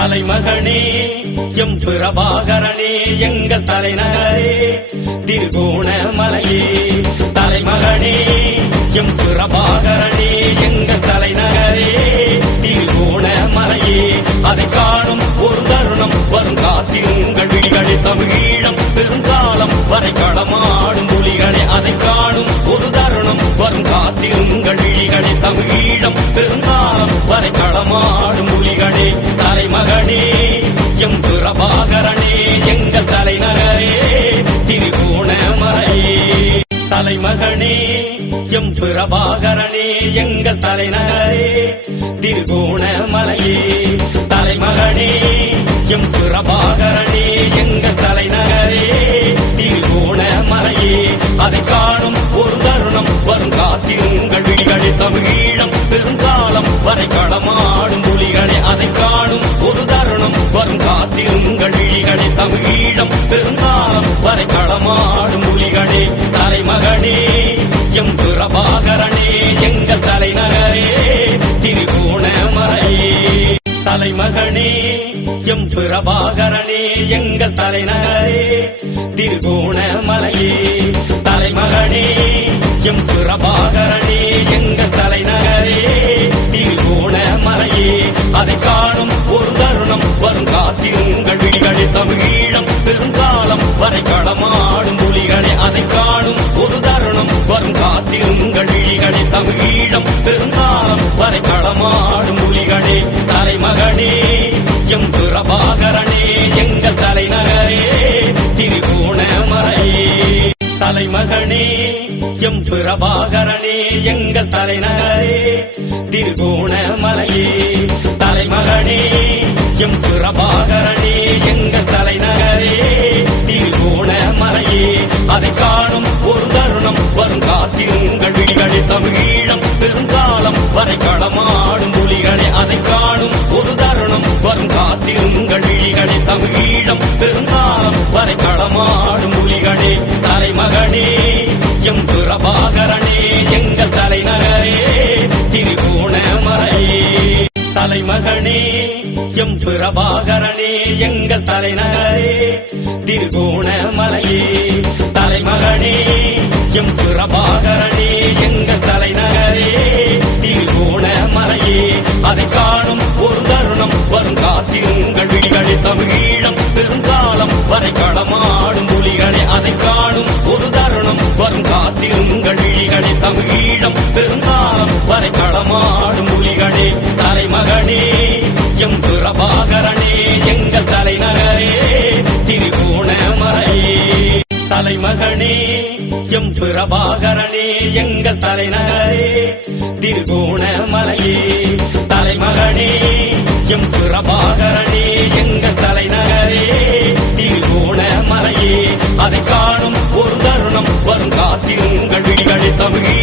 தலைமகனே M பிரபாகரனே எங்கள் தலைநகரே திருகோணமலையே. தலைமகனே M பிரபாகரனே எங்கள் தலைநகரே திருகோணமலையே. அதை காணும் ஒரு தருணம் வரும் காத்திருங்கள் விழிகளே. தமிழீழம் பெருங்காலம் வரை களமாடும் புலிகளே. அதை காணும் ஒரு தருணம் வரும் காத்திருங்கள் விழிகளே. தமிழீழம் பெருங்காலம் வரை களமாடும் புலிகளே. தலைமகனே எம் பிரபாகரனே எங்கள் தலைநகரே திருகோணமலையே. தலைமகனே எம் பிரபாகரனே எங்கள் தலைநகரே திருகோணமலையே. தலைமகனே எம் பிரபாகரனே எங்கள் தலைநகரே திருகோணமலையே. அதை காணும் ஒரு தருணம் வரும் காத்திருங்கள் விழிகளே. தமிழீழம் பெருங்காலம் வரை களமாடும் புலிகளே. அதை காணும் ஒரு தருணம் வரும் காத்திருங்கள் விழிகளே. தமிழீழம் பெருங்காலம் வரை களமாடும் புலிகளே. தலைமகனே எம் பிரபாகரனே எங்கள் தலைநகரே திருகோணமலையே. தலைமகனே எம் பிரபாகரனே எங்கள் தலைநகரே திருகோணமலையே. தலைமகனே எம் பிரபாகரனே எங்கள் தலைநகரே திருகோணமலையே. அதை காணும் ஒரு தருணம் வரும் காத்திருங்கள் விழிகளே. தமிழீழம் பெருங்காலம் வரை களமாடும் புலிகளே. அதை காணும் ஒரு தருணம் வரும் காத்திருங்கள் விழிகளே. தமிழீழம் பெருங்காலம் வரை களமாடும் புலிகளே. தலைமகனே எம் பிரபாகரனே எங்கள் தலைநகரே திருகோணமலையே. தலைமகனே எம் பிரபாகரனே எங்கள் தலைநகரே திருகோணமலையே. தலைமகனே எம் பிரபாகரனே எங்கள் தலைநகரே திருகோணமலையே. அதை காணும் ஒரு தருணம் வரும் காத்திருங்கள் விழிகளே. தமிழீழம் பெருங்காலம் வரை களமாடும் புலிகளே. அதை காணும் ஒரு தருணம் வரும் காத்திருங்கள் விழிகளே. தமிழீழம் பெருங்காலம் வரை களமாடும் புலிகளே. தலைமகனே எம் பிரபாகரனே எங்கள் தலைநகரே திருகோணமலையே. தலைமகனே எம் பிரபாகரனே எங்கள் தலைநகரே திருகோணமலையே. தலைமகனே எம் பிரபாகரனே எங்கள் தலைநகரே திருகோணமலையே. அதை காணும் ஒரு தருணம் வரும் காத்திருங்கள் விழிகளே. தமிழீழம் பெருங்காலம் வரை களமாடும் புலிகளே. அதை காணும் ஒரு தருணம் வரும் காத்திருங்கள் விழிகளே. தமிழீழம் பெருங்காலம் வரை களமாடும் புலிகளே. தலைமகனே எம் பிரபாகரனே எங்கள் தலைநகரே திருகோணமலையே. தலைமகனே எம் பிரபாகரனே எங்கள் தலைநகரே திருகோணமலையே. தலைமகனே எம் பிரபாகரனே